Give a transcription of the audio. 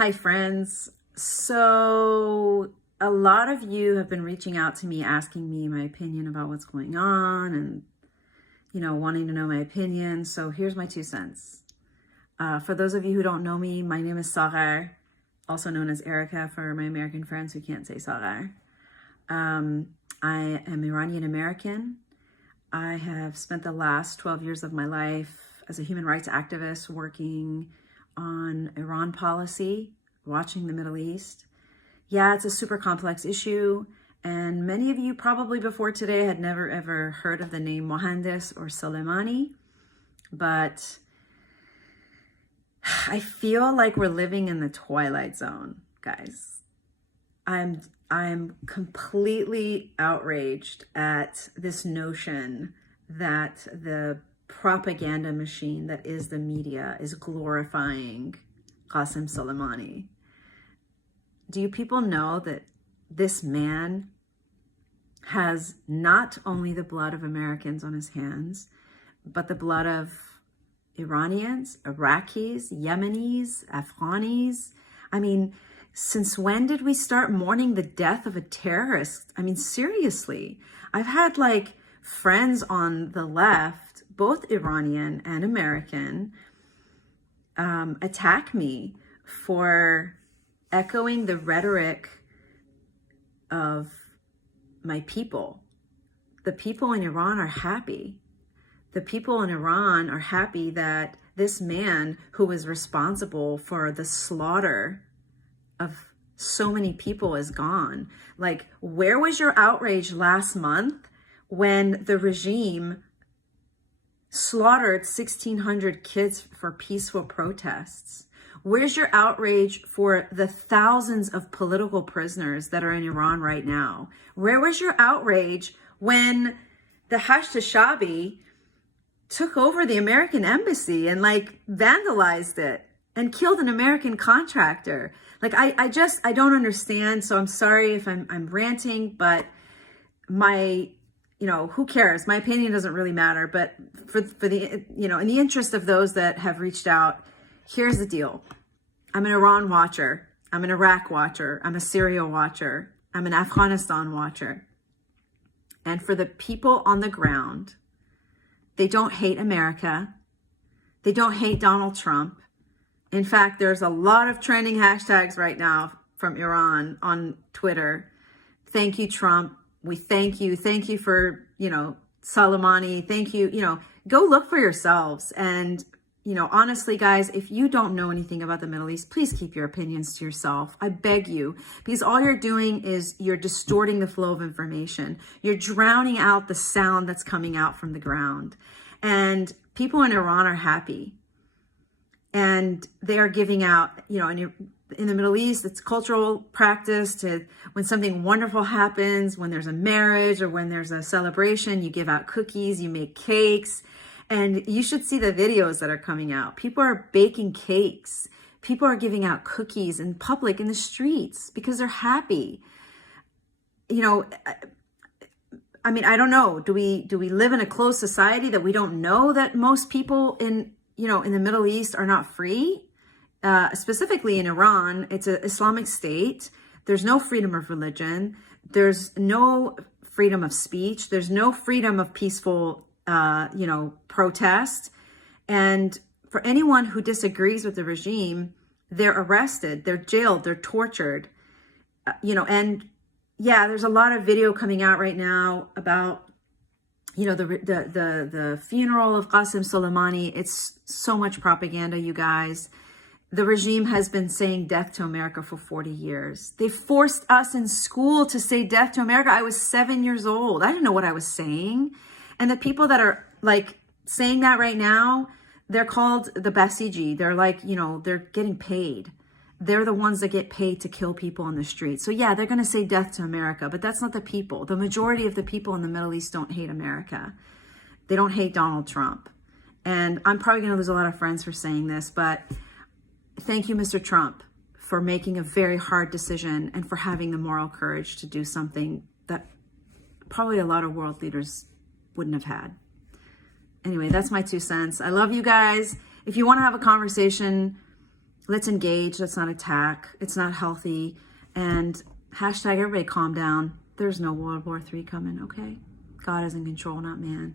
Hi, friends. So a lot of you have been reaching out to me, asking me my opinion about what's going on and, wanting to know my opinion. So here's my 2 cents. For those of you who don't know me, my name is Sarah, also known as Erica for my American friends who can't say Sarah. I am Iranian American. I have spent the last 12 years of my life as a human rights activist working on Iran policy, watching the Middle East. Yeah, it's a super complex issue, and many of you probably before today had never ever heard of the name Mohandes or Soleimani, but I feel like we're living in the twilight zone, guys. I'm completely outraged at this notion that the propaganda machine that is the media is glorifying Qasem Soleimani. Do you people know that this man has not only the blood of Americans on his hands, but the blood of Iranians, Iraqis, Yemenis, Afghanis? I mean, since when did we start mourning the death of a terrorist? I mean, seriously, I've had friends on the left, both Iranian and American, attack me for echoing the rhetoric of my people. The people in Iran are happy. The people in Iran are happy that this man who was responsible for the slaughter of so many people is gone. Where was your outrage last month when the regime slaughtered 1,600 kids for peaceful protests? Where's your outrage for the thousands of political prisoners that are in Iran right now? Where was your outrage when the Hashtashabi took over the American embassy and vandalized it and killed an American contractor? I don't understand. So I'm sorry if I'm ranting, but who cares? My opinion doesn't really matter. But for the, in the interest of those that have reached out, here's the deal. I'm an Iran watcher. I'm an Iraq watcher. I'm a Syria watcher. I'm an Afghanistan watcher. And for the people on the ground, they don't hate America. They don't hate Donald Trump. In fact, there's a lot of trending hashtags right now from Iran on Twitter. Thank you, Trump. We thank you. Thank you for, Soleimani. Thank you. Go look for yourselves. And, honestly, guys, if you don't know anything about the Middle East, please keep your opinions to yourself. I beg you, because all you're doing is you're distorting the flow of information. You're drowning out the sound that's coming out from the ground. And people in Iran are happy. And they are giving out, in the Middle East, it's cultural practice to, when something wonderful happens, when there's a marriage or when there's a celebration, you give out cookies, you make cakes. And you should see the videos that are coming out. People are baking cakes. People are giving out cookies in public, in the streets, because they're happy. I don't know. Do we live in a closed society that we don't know that most people in the Middle East are not free? Specifically in Iran, it's an Islamic state. There's no freedom of religion. There's no freedom of speech. There's no freedom of peaceful, protest. And for anyone who disagrees with the regime, they're arrested, they're jailed, they're tortured, and yeah, there's a lot of video coming out right now about, the funeral of Qasem Soleimani. It's so much propaganda, you guys. The regime has been saying death to America for 40 years. They forced us in school to say death to America. I was 7 years old. I didn't know what I was saying. And the people that are saying that right now, they're called the Basiji. They're they're getting paid. They're the ones that get paid to kill people on the street. So yeah, they're going to say death to America, but that's not the people. The majority of the people in the Middle East don't hate America. They don't hate Donald Trump. And I'm probably going to lose a lot of friends for saying this, but thank you, Mr. Trump, for making a very hard decision and for having the moral courage to do something that probably a lot of world leaders wouldn't have had. Anyway, that's my 2 cents. I love you guys. If you want to have a conversation, Let's engage. Let's not attack. It's not healthy. And hashtag everybody calm down. There's no World War III coming, okay? God is in control, not man.